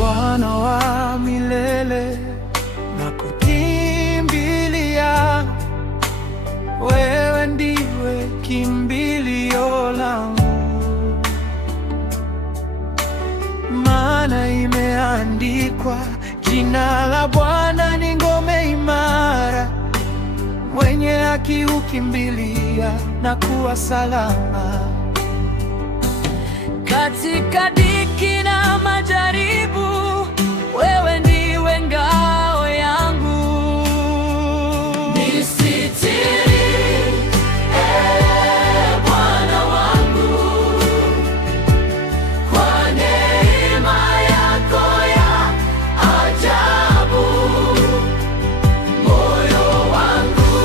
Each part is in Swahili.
Bwana wa milele, nakukimbilia, wewe ndiwe kimbilio langu. Maana imeandikwa, jina la Bwana ni ngome imara, mwenye haki hukimbilia na kuwa salama. Katika dhiki na majaribu, wewe ndiwe ngao yangu. Nisitiri, Bwana wangu, kwa neema yako ya ajabu. Moyo wangu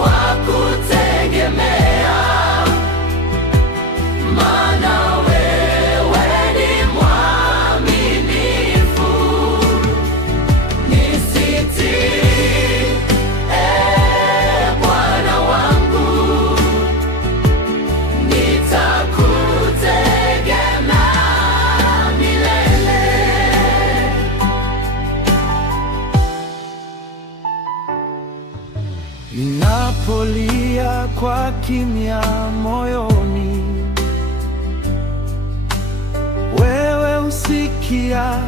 wakutegemea, maana wewe ni mwaminifu. Nisitiri, Bwana wangu, nitakutegemea milele. Ninapolia kwa kimya moyoni, wewe husikia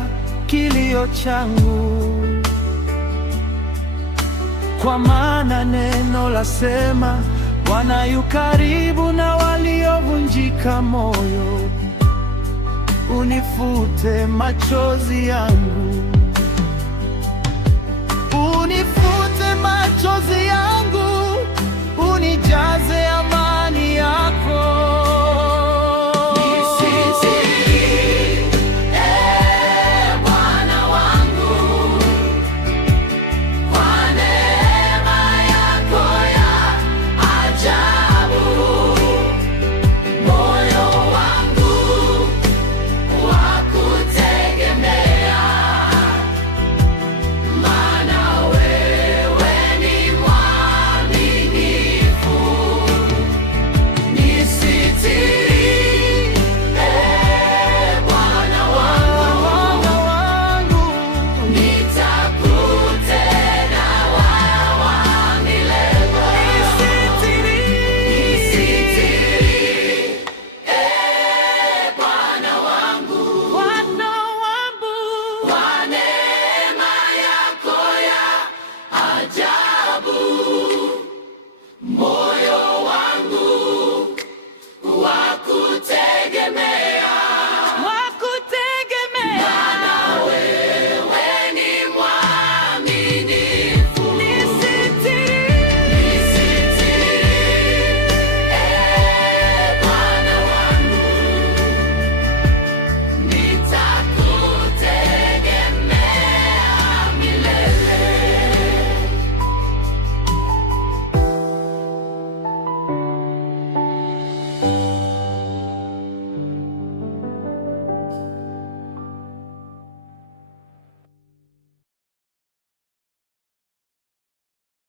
kilio changu. Kwa maana neno lasema, Bwana yu karibu na waliovunjika moyo. Unifute machozi yangu, unifute machozi yangu.